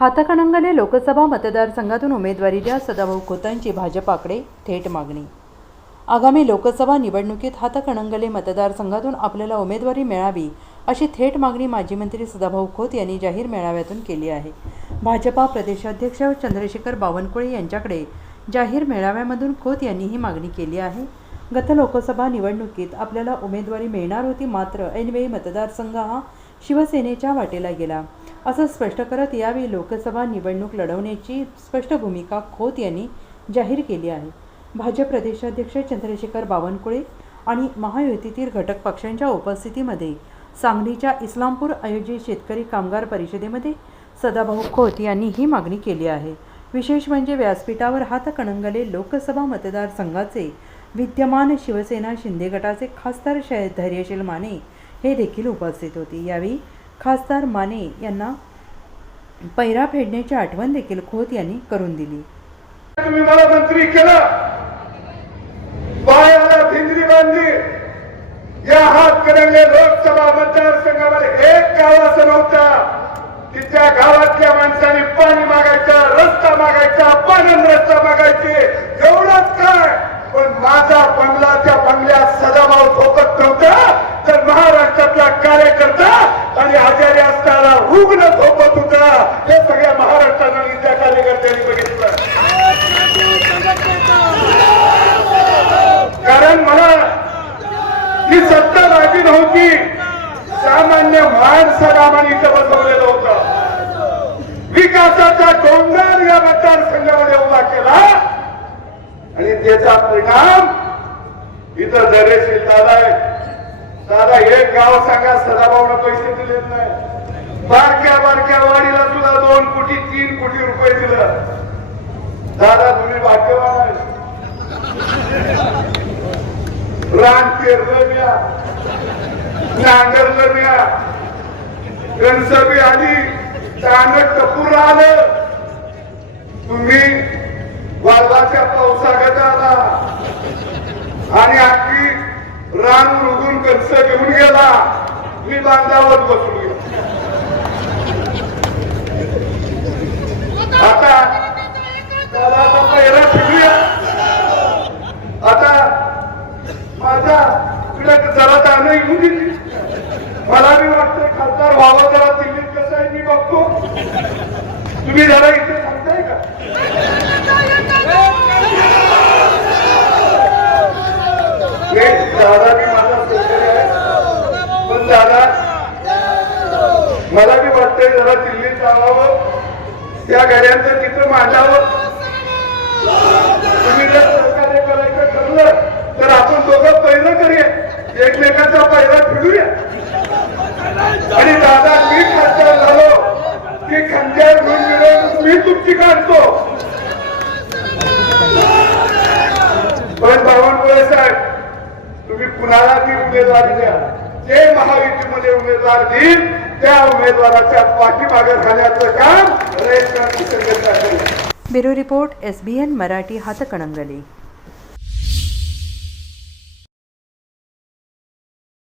हातकणंगले लोकसभा मतदारसंघातून उमेदवारी द्या सदाभाऊ खोतांची भाजपाकडे थेट मागणी. आगामी लोकसभा निवडणुकीत हातकणंगले मतदारसंघातून आपल्याला उमेदवारी मिळावी अशी थेट मागणी माजी मंत्री सदाभाऊ खोत यांनी जाहीर मेळाव्यातून केली आहे. भाजपा प्रदेशाध्यक्ष चंद्रशेखर बावनकुळे यांच्याकडे जाहीर मेळाव्यामधून खोत यांनी ही मागणी केली आहे. गत लोकसभा निवडणुकीत आपल्याला उमेदवारी मिळणार होती मात्र ऐनवेळी मतदारसंघ हा शिवसेनेच्या वाटेला गेला. असं स्पष्ट करत यावेळी लोकसभा निवडणूक लढवण्याची स्पष्ट भूमिका खोत यांनी जाहीर केली आहे. भाजप प्रदेशाध्यक्ष चंद्रशेखर बावनकुळे आणि महायुतीतील घटक पक्षांच्या उपस्थितीमध्ये सांगलीच्या इस्लामपूर आयोजित शेतकरी कामगार परिषदेमध्ये सदाभाऊ खोत यांनी ही मागणी केली आहे. विशेष म्हणजे व्यासपीठावर हातकणंगले लोकसभा मतदारसंघाचे विद्यमान शिवसेना शिंदे गटाचे खासदार शरद धैर्यशील माने हे देखील उपस्थित होते. यावेळी खासदार माने यांना पैरा फेडण्याची आठवण देखील खोत यांनी करून दिली. तुम्ही मला मंत्री केलं पायाला भिंगरी बांधली या हातकणंगले लोकसभा मतदारसंघामध्ये एक गाव असं नव्हतं की त्या गावातल्या माणसाने पाणी मागायचं रस्ता मागायचा पालन रस्ता मागायचे एवढंच काय पण माझा बंगला त्या बंगल्यात सदाभाव झोपत नव्हता तर महाराष्ट्रातला कार्यकर्ता आणि आजारी असताना रुग्ण झोपत होता. हे सगळ्या महाराष्ट्राला आणि त्या कार्यकर्त्यांनी बघितलं. कारण मला ही सत्ता माझी नव्हती. सामान्य माणसाला इथं बसवलेलं होतं. विकासाचा डोंगर या मतदारसंघामध्ये उभा केला. आणि त्याचा परिणाम इथं दरेशील दादा आहे दादा एक गाव सांगा सदाभाऊनं पैसे दिलेत नाही. बारक्या बारक्या वाडीला सुद्धा दोन कोटी तीन कोटी रुपये दिलं. दादा तुम्ही भाग्यवान आहे. रान पेरलं म्या नांगरलं म्या गणसबी आली तांगड टपूर आलं तुम्ही वादळाच्या पावसागत आला आणि अगदी रान रुगून कंस घेऊन गेला. मी बांधावर बसून गेलो आता त्याला आता पहिला फिरूया आता माझ्या इकडे जरा जाणं येऊ दे मला मी वाटतं खासदार व्हावं जरा दिल्लीत कसं आहे मी बघतो. तुम्ही जरा इथे सांगताय का हे दादा बी माझा सहकारी आहे पण दादा मला बी वाटतंय जरा दिल्लीत जावावं. त्या गाड्यांचं चित्र मांडावं. तुम्ही जर सहकार्य करायचं ठरलं तर आपण दोघं पहिलं करूया. एकमेकांचा पहिला फिरूया. आणि दादा मी खासदार झालो. की खंड्यावर घेऊन मिळून मी तुमची काढतो. पण बावनकुळे साहेब तुम्ही कुणाला ती उमेदवारी द्या. जे महायुतीमध्ये उमेदवार देईल त्या उमेदवाराच्या पाठीमागे राहण्याचं काम railway bureau report S B N Marathi Hatkanangale.